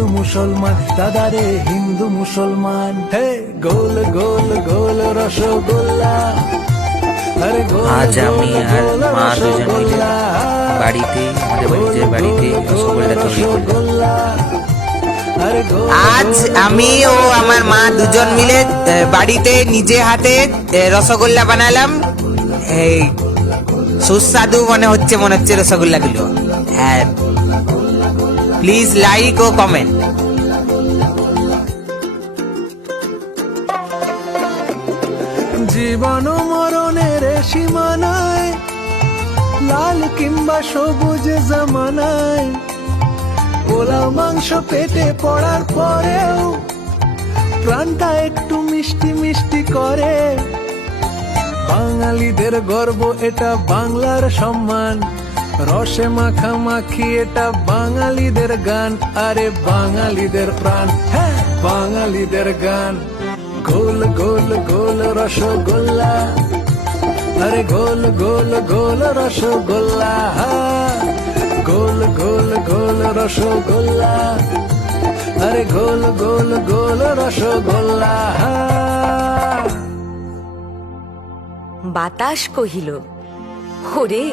হিন্দু মুসলমান দাদারে হিন্দু মুসলমান। হে গোল গোল গোল রসগোল্লা। আজ আমি আর মা দুজন মিলে বাড়িতে আমাদের বাড়িতে বাড়িতে রসগোল্লা তৈরি আজ আমি ও আমার মা দুজন মিলে বাড়িতে নিজে হাতে রসগোল্লা বানালাম। এই সুস্বাদু মনে হচ্ছে মনে হচ্ছে রসগোল্লাগুলো। হ্যাঁ। প্লিজ লাইক ও কমেন্ট জীবন মরণের সীমানায়, লাল কিংবা সবুজ জামানায়, পোলাও মাংস পেটে পড়ার পরেও প্রাণটা একটু মিষ্টি মিষ্টি করে। বাঙালিদের গর্ব, এটা বাংলার সম্মান। রসে মাখামাখি এটা বাঙালিদের গান। আরে বাঙালিদের প্রাণ হ্যাঁ বাঙালিদের গান। গোল গোল গোল রসগোল্লা। আরে গোল গোল গোল রসগোল্লা গোল গোল গোল রসগোল্লা। আরে গোল গোল গোল রসগোল্লা বাতাস কহিল, ওরে